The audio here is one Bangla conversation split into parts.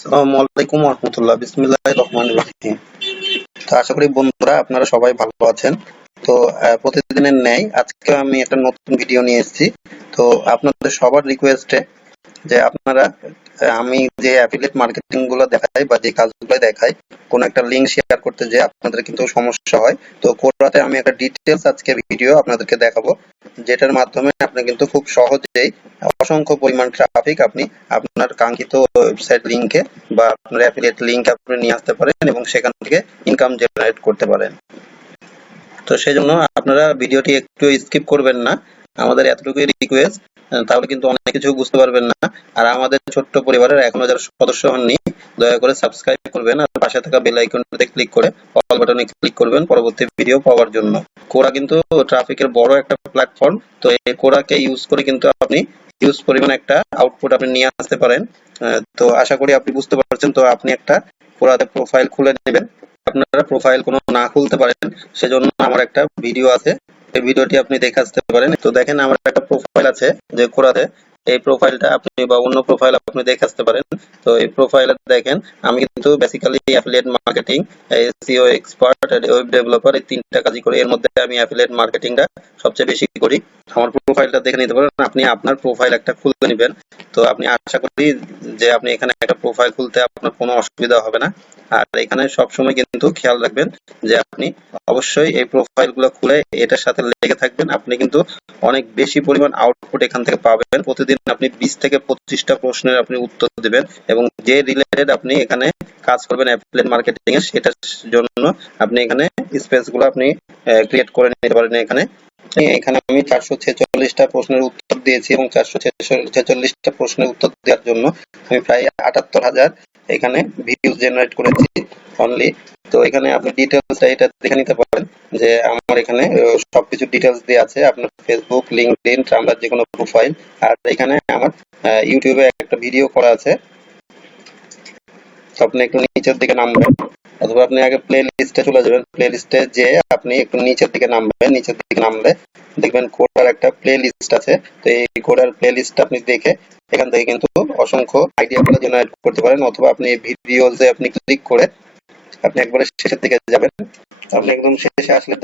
আসসালামু আলাইকুম রহমতুল্লাহ, বিসমিল্লাহির রহমানির রহিম। তো আশা করি বন্ধুরা আপনারা সবাই ভালো আছেন। তো প্রতিদিনের ন্যায় আজকে আমি একটা নতুন ভিডিও নিয়ে এসেছি। তো আপনাদের সবার রিকোয়েস্টে যে আপনারা আমি যে অ্যাফিলিয়েট মার্কেটিং গুলো দেখাই বা যে কাজগুলো দেখাই, কোন একটা লিংক শেয়ার করতে যে আপনাদের কিন্তু সমস্যা হয়। তো কোরাতে আমি একটা ডিটেলস আজকে ভিডিও আপনাদেরকে দেখাবো, যেটার মাধ্যমে আপনি কিন্তু খুব সহজেই অসংখ্য পরিমাণ ট্রাফিক আপনি আপনার কাঙ্ক্ষিত ওয়েবসাইট লিংকে বা আপনার অ্যাফিলিয়েট লিংক আপনি নিয়ে আসতে পারেন এবং সেখান থেকে ইনকাম জেনারেট করতে পারেন। তো সেজন্য আপনারা ভিডিওটি একটু স্কিপ করবেন না, আমাদের এতটুকুই রিকোয়েস্ট। তাহলে কিন্তু অনেক কিছু বুঝতে পারবেন না। আর আমাদের ছোট্ট পরিবারের এখনো যারা সদস্য হননি, দয়া করে সাবস্ক্রাইব করবেন আর পাশে থাকা বেল আইকনটিতে ক্লিক করে অল বাটনে ক্লিক করবেন পরবর্তী ভিডিও পাওয়ার জন্য। কোরা কিন্তু ট্রাফিকের বড় একটা প্ল্যাটফর্ম। তো এই কোরাকে ইউজ করে কিন্তু আপনি হিউজ পরিমাণ একটা আউটপুট আপনি নিয়ে আসতে পারেন। তো আশা করি আপনি বুঝতে পারছেন। তো আপনি একটা কোরাতে প্রোফাইল খুলে নেবেন। আপনারা প্রোফাইল কোনো না খুলতে পারেন, সেজন্য আমার একটা ভিডিও আছে, এই ভিডিওটি আপনি দেখে আসতে পারেন। তো দেখেন আমার একটা প্রোফাইল আছে যে কোরাতে, এই প্রোফাইলটা আপনি বা অন্য প্রোফাইল আপনি দেখে আসতে পারেন। তো এই প্রোফাইলে দেখেন আমি কিন্তু basically affiliate marketing, SEO expert, web developer, এই তিনটা কাজই করি। এর মধ্যে আমি অ্যাফিলিয়েট মার্কেটিংটা সবচেয়ে বেশি করি। আমার প্রোফাইলটা দেখে নিতে পারেন। আপনি আপনার প্রোফাইল একটা খুলে নেবেন। তো আপনি আশা করি যে আপনি এখানে একটা প্রোফাইল খুলতে আপনার কোনো অসুবিধা হবে না। আর এখানে সবসময় কিন্তু খেয়াল রাখবেন যে আপনি অবশ্যই এই প্রোফাইল গুলো খুলে এটার সাথে লেগে থাকবেন। আপনি কিন্তু অনেক বেশি পরিমাণ আউটপুট এখান থেকে পাবেন। প্রতিদিন আপনি 20 থেকে 25টা প্রশ্নের আপনি উত্তর দিবেন এবং যে রিলেটেড আপনি এখানে কাজ করবেন অ্যাফিলিয়েট মার্কেটিং এর, সেটার জন্য আপনি এখানে স্পেস গুলো আপনি ক্রিয়েট করে নিতে পারেন। এখানে আমি 446টা প্রশ্নের উত্তর দিয়েছি এবং 446টা প্রশ্নের উত্তর দেওয়ার জন্য আমি প্রায় 78,000 এখানে ভিউজ জেনারেট করেছি অনলি। তো এখানে আপনি ডিটেলস এটা দেখে নিতে পারেন যে আমার এখানে সবকিছু ডিটেলস দেওয়া আছে, আপনার ফেসবুক, লিঙ্কডইন, ট্রাম্বলার, যে কোনো প্রোফাইল। আর এখানে আমার ইউটিউবে একটা ভিডিও করা আছে। তো আপনি একটু নিচের দিকে নামবেন, অথবা আপনি আগে প্লে লিস্টে চলে যাবেন। প্লে লিস্টে যে আপনি একটু নিচের দিকে নামবেন, নিচের দিকে নামলে দেখবেন কোডার একটা প্লে লিস্ট আছে। তো এই কোডার প্লে লিস্ট আপনি দেখে এখান থেকে কিন্তু অসংখ্য আইডিয়াগুলো জেনারেট করতে পারেন, অথবা আপনি ভিডিওতে আপনি ক্লিক করে আপনি একবারে শেষের দিকে যাবেন। আপনি একদম শেষে আসলে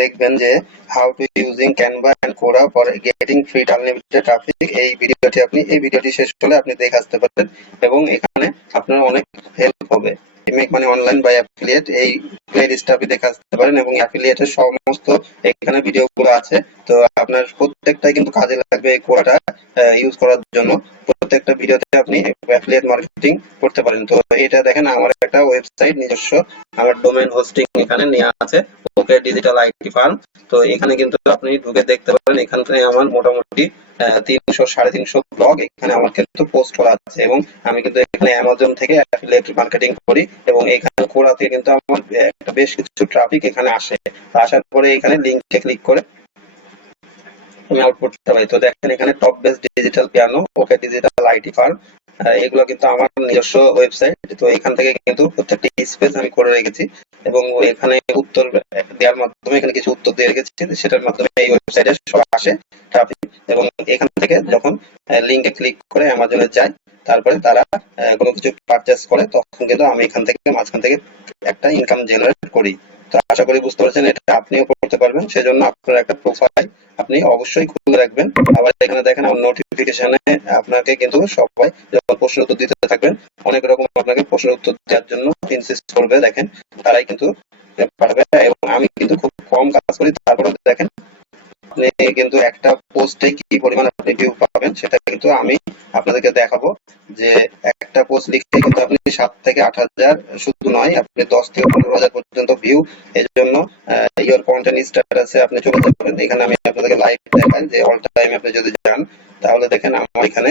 দেখবেন যে how to using Canva and Quora for getting free unlimited traffic. এই ভিডিওটি শেষ হলে আপনি দেখে আসতে পারেন এবং এখানে আপনার অনেক হেল্প হবে। মেক মানে অনলাইন বাই অ্যাফিলিয়েট, এই প্লেলিস্টটা আপনি দেখে আসতে পারেন এবং অ্যাফিলিয়েটের সমস্ত এখানে ভিডিওগুলো আছে। তো আপনার প্রত্যেকটাই কিন্তু কাজে লাগবে এই কোরাটা ইউজ করার জন্য। প্রত্যেকটা ভিডিওতে আপনি অ্যাফিলিয়েট মার্কেটিং করতে পারেন। তো এটা দেখেন আমার একটা ওয়েবসাইট নিজস্ব, আমার ডোমেইন হোস্টিং এখানে নেওয়া আছে, ওকে ডিজিটাল আইটি ফার্ম। তো এখানে কিন্তু আপনি ঢুকে দেখতে পারেন, এখানে আমার মোটামুটি 300 সাড়ে 300 ব্লগ এখানে আমার কিন্তু পোস্ট করা আছে এবং আমি কিন্তু এখানে অ্যামাজন থেকে অ্যাফিলিয়েট মার্কেটিং করি এবং এখানে কোরা থেকে কিন্তু আমার একটা বেশ কিছু ট্রাফিক এখানে আসে। আসার পরে এখানে লিঙ্কে ক্লিক করে আমি আউটপুটটা পাই। তো দেখেন এখানে top best digital piano, okay digital IT firm, এগুলো কিন্তু আমার নিজস্ব ওয়েবসাইট। তো এখান থেকে কিন্তু প্রত্যেকটি স্পেস আমি করে রেখেছি এবং এখানে উত্তর দেওয়ার মাধ্যমে এখানে কিছু উত্তর দিয়ে রেখেছি, সেটার মাধ্যমে এই ওয়েবসাইটে সব আসে ট্রাফিক। এবং এখান থেকে যখন লিঙ্কে ক্লিক করে অ্যামাজনে যায়, তারপরে তারা কোনো কিছু পারচেস করে, তখন কিন্তু আমি এখান থেকে মাঝখান থেকে একটা ইনকাম জেনারেট করি। তো আশা করি বুঝতে পারছেন, এটা আপনিও করতে পারবেন। সেজন্য আপনার একটা প্রোফাইল আপনি অবশ্যই খুলে রাখবেন। আবার এখানে দেখেন আমার নোটিফিকেশনে আপনাকে কিন্তু সবাই যখন প্রশ্নের উত্তর দিতে থাকবেন, অনেক রকম আপনাকে প্রশ্নের উত্তর দেওয়ার জন্য ইনসিস্ট করবে। দেখেন তারাই কিন্তু পারবে এবং আমি কিন্তু খুব কম কাজ করি, তারপরে দেখেন আপনি কিন্তু একটা পোস্টে কি পরিমাণ আপনি ভিউ পাবেন সেটা কিন্তু আমি আপনাদেরকে দেখাবো। যে একটা পোস্ট লিখতে কিন্তু আপনি 7 থেকে 8 হাজার, শুধু নয় আপনি 10 থেকে 15 হাজার পর্যন্ত ভিউ। এই জন্য ইয়োর কন্টেন্ট স্ট্যাটাসে আপনি চলে যাবেন। এখানে আমি আপনাদেরকে লাইভ দেখাই যে অল টাইম আপনি যদি যান, তাহলে দেখেন আমার এখানে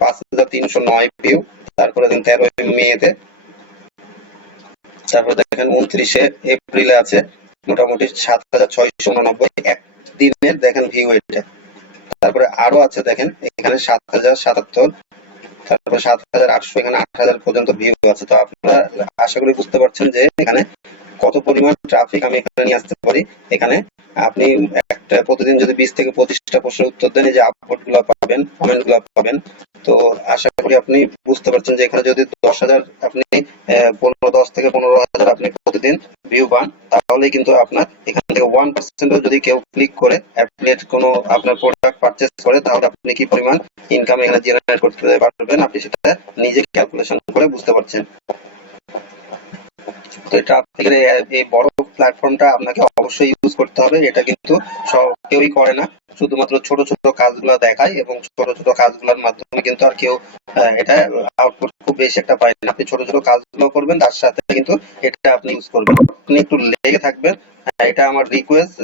5,309 ভিউ। তারপরে দিন 13 মেতে, তারপরে দেখেন 29 এপ্রিলে আছে মোটামুটি 7,689 একদিনের দেখেন ভিউ এটা। তারপরে আরো আছে দেখেন এখানে 7,077, তারপরে 7,800, এখানে 8,000 পর্যন্ত ভিউ আছে। তো আপনারা আশা করি বুঝতে পারছেন যে এখানে কত পরিমাণ ট্রাফিক আমি এখানে নিয়ে আসতে পারি। এখানে আপনি একটা প্রতিদিন যদি 20 থেকে 25টা প্রশ্নের উত্তর দেন, এই যে আপলোড গুলো পাবেন, কমেন্ট গুলো পাবেন। তো আশা করি আপনি বুঝতে পারছেন যে এখানে যদি 10,000 আপনি 10 থেকে 15,000 আপনি প্রতিদিন ভিউ পান, তাহলে কিন্তু আপনার এখান থেকে 1% যদি কেউ ক্লিক করে অ্যাফিলিয়েট কোনো আপনার প্রোডাক্ট পারচেজ করে, তাহলে আপনি কি পরিমাণ ইনকাম এখানে জেনারেট করতে পারবেন, আপনি সেটা নিজে ক্যালকুলেশন করে বুঝতে পারছেন। তো ট্রাফিকের এই বড় প্ল্যাটফর্মটা আপনাকে অবশ্যই ইউজ করতে হবে। এটা কিন্তু কেউই করে না, শুধুমাত্র ছোট ছোট কাজগুলো দেখায়, এবং ছোট ছোট কাজগুলোর মাধ্যমে কিন্তু আর কেউ এটা আউটপুট খুব বেশি একটা পায় না। আপনি ছোট ছোট কাজগুলো করবেন, তার সাথে কিন্তু এটা আপনি ইউজ করবেন, আপনি একটু লেগে থাকবেন। এটা আমার রিকোয়েস্ট।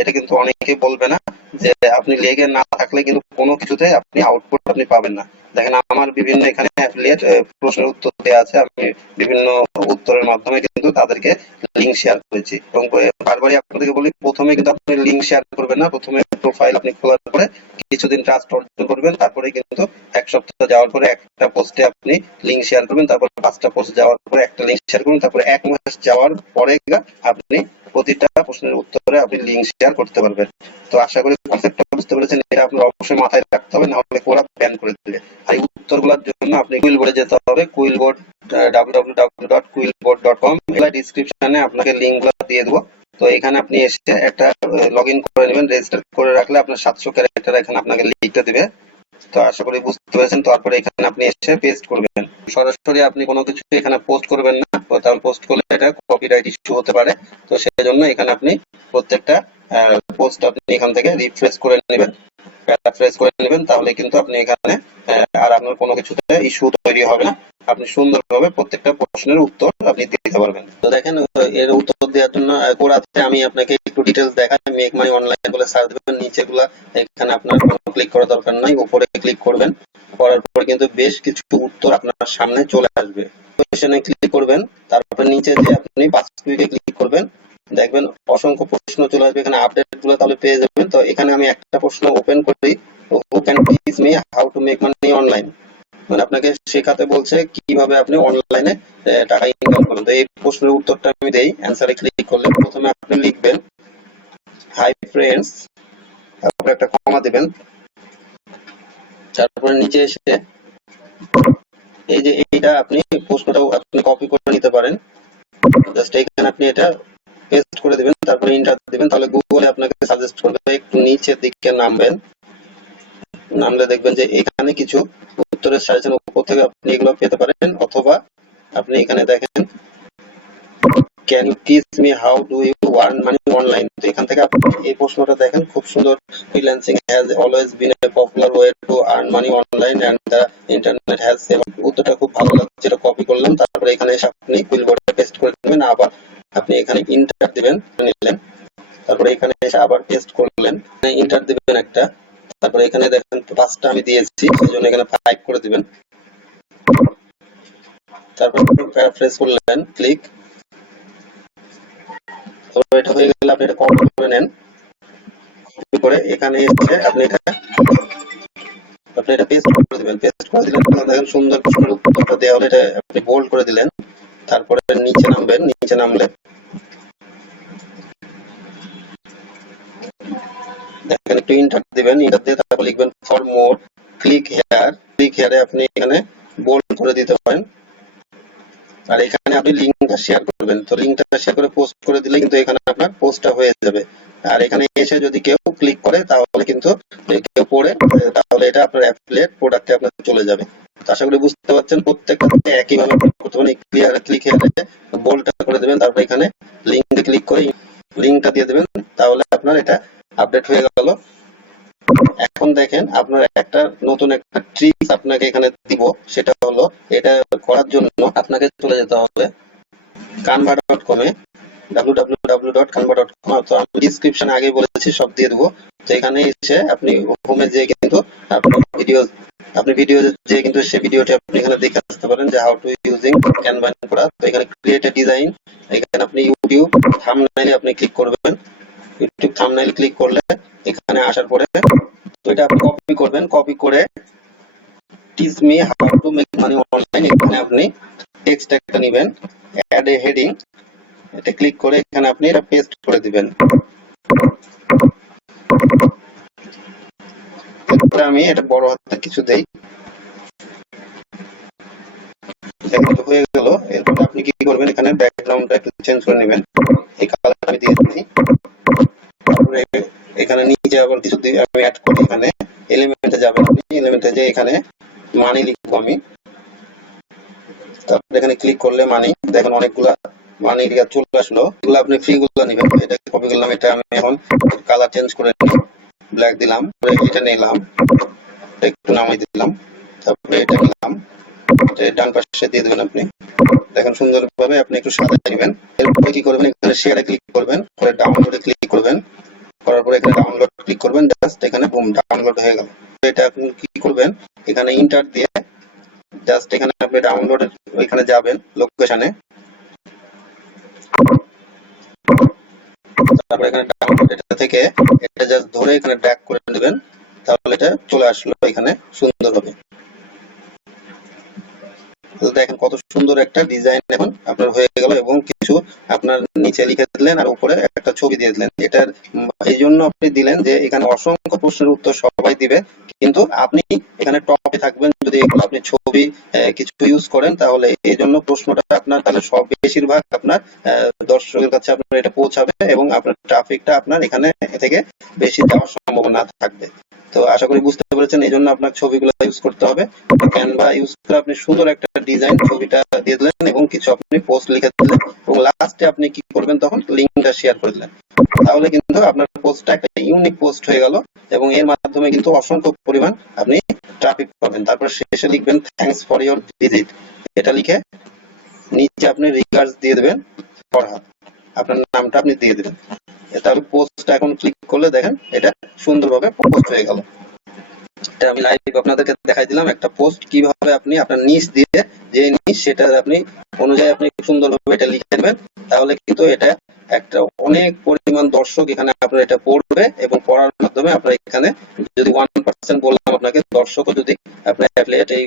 এটা কিন্তু অনেকে বলবে না যে আপনি লেগে না থাকলে কিন্তু কোনো কিছুতে আপনি আউটপুট আপনি পাবেন না। দেখেন আমার বিভিন্ন এখানে অ্যাফিলিয়েট প্রশ্নের উত্তর দেওয়া আছে, আমি বিভিন্ন উত্তরের মাধ্যমে কিন্তু তাদেরকে লিঙ্ক শেয়ার করেছি। এবং বারবারই আপনাদেরকে বলি, প্রথমে কিন্তু আপনি লিঙ্ক শেয়ার করবেন না, প্রথমে প্রোফাইল আপনি খোলার পরে কিছুদিন ট্রাস্ট অর্জন করবেন, তারপরে কিন্তু 1 সপ্তাহ যাওয়ার পরে একটা পোস্টে আপনি লিঙ্ক শেয়ার করবেন, তারপর 5টা পোস্ট যাওয়ার পরে একটা লিঙ্ক শেয়ার করবেন, তারপরে 1 মাস যাওয়ার পরে আপনি প্রতিটা প্রশ্নের উত্তরে আপনি লিঙ্ক শেয়ার করতে পারবেন। তো আশা করি কনসেপ্টটা বুঝতে পেরেছেন। এটা আপনার অবশ্যই মাথায় রাখতে হবে, না হলে কোরা ব্যান করে দেবে। আর এই উত্তরগুলোর জন্য আপনি কুইল বোর্ডে যেতে হবে। কুইল বোর্ড www.quillboard.com, এগুলা ডিসক্রিপশনে আপনাকে লিঙ্কগুলো দিয়ে দেবো। তো এখানে আপনি এসে একটা লগ ইন করে নেবেন, রেজিস্টার করে রাখলে আপনার 700 ক্যারেক্টার এখানে আপনাকে লিখতে দিবে। তো আশা করি বুঝতে পেরেছেন। তারপরে এখানে আপনি এসে পেস্ট করবেন। সরাসরি আপনি কোনো কিছু এখানে পোস্ট করবেন না, তাহলে পোস্ট করলে এটা কপিরাইট ইস্যু হতে পারে। তো সেই জন্য এখানে আপনি প্রত্যেকটা পোস্ট আপনি এখান থেকে রিফ্রেশ করে নেবেন, প্যারাফ্রেজ করে নেবেন, তাহলে কিন্তু আপনি এখানে আর আপনার কোনো কিছুতে ইস্যু তৈরি হবে না। আপনি সুন্দরভাবে প্রত্যেকটা প্রশ্নের উত্তর আপনি দিতে পারবেন। তো দেখেন, এর উত্তর দেওয়ার জন্য কোরাতে আমি আপনাকে একটু ডিটেলস দেখাই। মেক মানি অনলাইন বলে সার্চ দেবেন, নিচেগুলা এখানে আপনার কোনো ক্লিক করার দরকার নাই, উপরে ক্লিক করবেন। করার পর কিন্তু বেশ কিছু উত্তর আপনার সামনে চলে আসবে। কোয়েশ্চেনে ক্লিক করবেন, তারপর নিচে যে আপনি 5 কুইকে ক্লিক করবেন, দেখবেন অসংখ্য প্রশ্ন চলে আসবে, এখানে আপডেট গুলো তাহলে পেয়ে যাবেন। তো এখানে আমি একটা প্রশ্ন ওপেন করি, who can teach me how to make money online, মানে আপনাকে শেখাতে বলছে কিভাবে আপনি অনলাইনে টাকা ইনকাম করবেন। তো এই প্রশ্নের উত্তরটা আমি দেই। অ্যান্সারে ক্লিক করলে প্রথমে আপনি লিখবেন হাই ফ্রেন্ডস, তারপরে একটা কমা দিবেন, তারপরে নিচে এসে এই যে এইটা আপনি প্রশ্নটাও আপনি কপি করে নিতে পারেন, জাস্ট এখানে আপনি এটা পেস্ট করে দিবেন, তারপরে এন্টার দিবেন, তাহলে গুগলে আপনাকে সাজেস্ট করবে। একটু নিচের দিকে নামবেন, নামলে দেখবেন যে এখানে কিছু উত্তরের সাজেশন উপর থেকে আপনি এগুলো পেতে পারেন, অথবা আপনি এখানে দেখেন can you teach me how do you earn money online. তো এখান থেকে আপনি এই প্রশ্নটা দেখেন, খুব সুন্দর। Freelancing has always been a popular way to earn money online and the internet has, উত্তরটা খুব ভালো লাগছে, এটা কপি করলাম। তারপরে এখানে এসে আপনি কুইলবোর্ডে পেস্ট করে দিবেন, আবার আপনি এখানে ইন্টার দিবেন, নিলেন, তারপরে এখানে এসে আবার পেস্ট করলেন, ইন্টার দিবেন একটা, তারপরে এখানে দেখেন 5টা আমি দিয়েছি, সেজন্য এখানে 5 করে দিবেন, তারপর প্যারাফ্রেজ করলেন, ক্লিক। তারপর এটা হয়ে গেলে আপনি এটা কপি করে নেন, কপি করে এখানে এসে আপনি এটা পেস্ট করে দিবেন। পেস্ট করে দিলেন, দেখেন সুন্দর প্রশ্নের উত্তরটা দেওয়া হলে এটা আপনি বোল্ড করে দিলেন। তারপরে নিচে নামবেন, নিচে নামলে দেখেন একটু ইন্টার দিবেন, ইন্টার দিয়ে তারপর লিখবেন for more click here. Click হেয়ারে আপনি এখানে বোল্ড করে দিতে পারেন, আর এখানে আপনি লিঙ্কটা শেয়ার করবেন। তো লিঙ্কটা শেয়ার করে পোস্ট করে দিলে কিন্তু এখানে আপনার পোস্টটা হয়ে যাবে। আর এখানে এসে যদি কেউ ক্লিক করে, তাহলে কিন্তু কেউ পড়ে, তাহলে এটা আপনার অ্যাফিলিয়েট প্রোডাক্টে আপনার চলে যাবে। তো আশা করি বুঝতে পারছেন, প্রত্যেকটা একই ভাবে করতে পারেন। ক্লিক হেয়ারে বোল্ডটা করে দেবেন, তারপর এখানে লিঙ্কে ক্লিক করে লিঙ্কটা দিয়ে দেবেন, তাহলে আপনার এটা আপডেট হয়ে গেল। এখন দেখেন আপনার নতুন একটা ট্রিক্স আপনাকে এখানে দিব, সেটা হলো এটা করার জন্য আপনাকে চলে যেতে হবে canva.com এ, www.canva.com। তো আমি ডেসক্রিপশনে আগে বলেছি, সব দিয়ে দেবো। তো এখানে এসে আপনি হোমে যেয়ে কিন্তু আপনি ভিডিও যে কিন্তু সেই ভিডিওটি আপনি এখানে দেখে আসতে পারেন যে হাউ টু ইউজিং ক্যানভা করা। তো এখানে ক্রিয়েট এ ডিজাইন, এখানে আপনি ইউটিউব থাম্বনেইলে আপনি ক্লিক করবেন। ইউটিউব থাম্বনেইল ক্লিক করলে এখানে আসার পরে তো এটা আপনি কপি করবেন, কপি করে teach me how to make money online, এখানে আপনি টেক্সট একটা নেবেন, অ্যাড এ হেডিং, এটা ক্লিক করে এখানে আপনি এটা পেস্ট করে দিবেন। এরপরে আমি এটা বড় হাতের কিছু দেই, হয়ে গেল। এরপরে আপনি কি করবেন, এখানে ব্যাকগ্রাউন্ডটা একটু চেঞ্জ করে নেবেন, এই কালারটা আমি দিয়ে দিচ্ছি। তারপরে এখানে নিচে আবার কিছু আমি অ্যাড করি, এখানে এলিমেন্টে যাবেন আপনি, এলিমেন্টে যে এখানে মানি লিখবো আমি। তারপরে এখানে ক্লিক করলে মানি, দেখেন অনেকগুলা মানি চলে আসলো। এগুলো আপনি ফ্রি গুলো নেবেন, এটা কপি করলাম, এটা আমি এখন কালার চেঞ্জ করে ব্ল্যাক দিলাম, এটা নিলাম, একটু নামাই দিলাম, তারপরে এটা নিলাম, ডান পাশে দিয়ে দেবেন আপনি। দেখেন সুন্দরভাবে আপনি একটু সাজিয়ে নেবেন। এরপরে কি করবেন, এখানে শেয়ারে ক্লিক করবেন, পরে ডাউনলোডে ক্লিক করবেন, করার পরে এখানে ডাউনলোড ক্লিক করবেন, জাস্ট এখানে বুম ডাউনলোড হয়ে গেল। এটা আপনি কি করবেন, এখানে ইন্টার দিয়ে জাস্ট এখানে আপনি ডাউনলোডের ওইখানে যাবেন লোকেশনে, তারপরে এখানে ডাউনলোড এটা থেকে এটা জাস্ট ধরে এখানে ড্র্যাগ করে নেবেন, তাহলে এটা চলে আসলো এখানে সুন্দরভাবে। তো দেখেন কত সুন্দর একটা ডিজাইন এখন আপনার হয়ে গেল, এবং কিছু আপনার নিচে লিখে দিলেন আর উপরে একটা ছবি দিয়ে দিলেন। এটার এই জন্য আপনি দিলেন যে এখানে অসংখ্য প্রশ্নের উত্তর সবাই দিবে, কিন্তু আপনি এখানে টপে থাকবেন যদি এগুলো আপনি ছবি কিছু ইউজ করেন, তাহলে এই জন্য প্রশ্নটা আপনার তাহলে সব বেশিরভাগ আপনার দর্শকের কাছে আপনার এটা পৌঁছাবে, এবং আপনার ট্রাফিকটা আপনার এখানে থেকে বেশি যাওয়ার সম্ভাবনা থাকবে। তো আশা করি বুঝতে পেরেছেন, এই জন্য আপনার ছবিগুলো ইউজ করতে হবে। ক্যানভা ইউজ করে আপনি সুন্দর একটা ডিজাইন ছবিটা দিয়ে দিলেন, এবং কিছু আপনি পোস্ট লিখে দিলেন, এবং লাস্টে আপনি কি করবেন, তখন লিঙ্কটা শেয়ার করে দিলেন, তাহলে কিন্তু আপনার পোস্টটা একটা ইউনিক পোস্ট হয়ে গেল, এবং এর মাধ্যমে কিন্তু অসংখ্য পরিমাণ আপনি ট্রাফিক পাবেন। তারপর শেষে লিখবেন থ্যাঙ্কস ফর ইওর ভিজিট, এটা লিখে নিচে আপনি রিগার্ডস দিয়ে দেবেন, ফরহাদ আপনার নামটা আপনি দিয়ে দেবেন। তাহলে পোস্টটা এখন ক্লিক করলে দেখেন এটা সুন্দরভাবে পোস্ট হয়ে গেল। এটা আমি লাইভ আপনাদেরকে দেখাই দিলাম একটা পোস্ট কিভাবে আপনি আপনার নিচ দিয়ে যে নিচ সেটা আপনি অনুযায়ী আপনি সুন্দরভাবে এটা লিখে নেবেন, তাহলে কিন্তু এটা একটা অনেক পরিমাণ দর্শক এখানে আপনার এটা পড়বে, এবং পড়ার মাধ্যমে আপনার এখানে যদি 1% বললাম আপনাকে, দর্শকও যদি আপনার অ্যাফিলিয়েট এই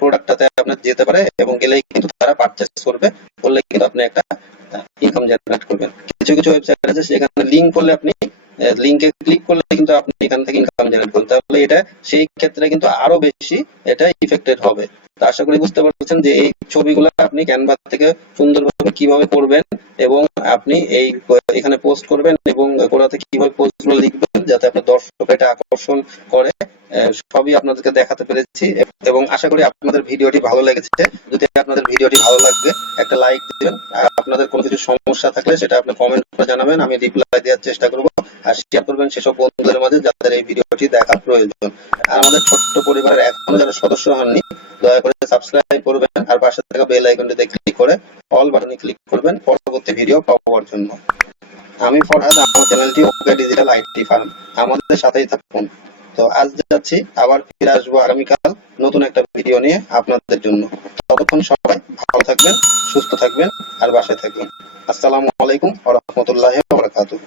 প্রোডাক্টটাতে আপনার যেতে পারে, এবং গেলেই কিন্তু তারা পারচেজ করবে, করলে কিন্তু আপনি একটা ইনকাম জেনারেট করবেন। কিছু কিছু ওয়েবসাইট আছে সেখানে লিঙ্ক করলে আপনি লিঙ্কে ক্লিক করলে কিন্তু আপনি এখান থেকে ইনকাম জেনারেট করতে, তাহলে এটা সেই ক্ষেত্রে কিন্তু আরো বেশি এটা ইফেক্টেড হবে। তো আশা করি বুঝতে পারছেন যে এই ছবিগুলো আপনি ক্যানভা থেকে সুন্দরভাবে কিভাবে করবেন, এবং আপনি এই এখানে পোস্ট করবেন, এবং কোরাতে কিভাবে পোস্টগুলো লিখবেন যাতে আপনার দর্শক এটা আকর্ষণ করে, সবই আপনাদেরকে দেখাতে পেরেছি, এবং আশা করি আপনাদের ভিডিওটি ভালো লেগেছে। যদি আপনাদের ভিডিওটি ভালো লাগে একটা লাইক দিবেন, আর আপনাদের কোনো কিছু সমস্যা থাকলে সেটা আপনি কমেন্ট করে জানাবেন, আমি রিপ্লাই দেওয়ার চেষ্টা করব। আর শেয়ার করবেন সেসব বন্ধুদের মাঝে যাদের এই ভিডিওটি দেখার প্রয়োজন। আর আমাদের ছোট্ট পরিবারের এখনো যারা সদস্য হননি, দয়া করে সাবস্ক্রাইব করবেন, আর পাশে থাকা বেল আইকনটিতে ক্লিক করে অল বাটনে ক্লিক করবেন পরবর্তী ভিডিও পাওয়ার জন্য। আমি ফরহাদ, আমার চ্যানেলটি ওকে ডিজিটাল আইটি ফার্ম, আমাদের সাথেই থাকুন। তো আজ যাচ্ছি, আবার ফিরে আসবো আগামীকাল নতুন একটা ভিডিও নিয়ে আপনাদের জন্য। ততক্ষণ সবাই ভালো থাকবেন, সুস্থ থাকবেন, আর বাসায় থাকবেন। আসসালামু আলাইকুম ওয়া রাহমাতুল্লাহি ওয়া বারাকাতুহু।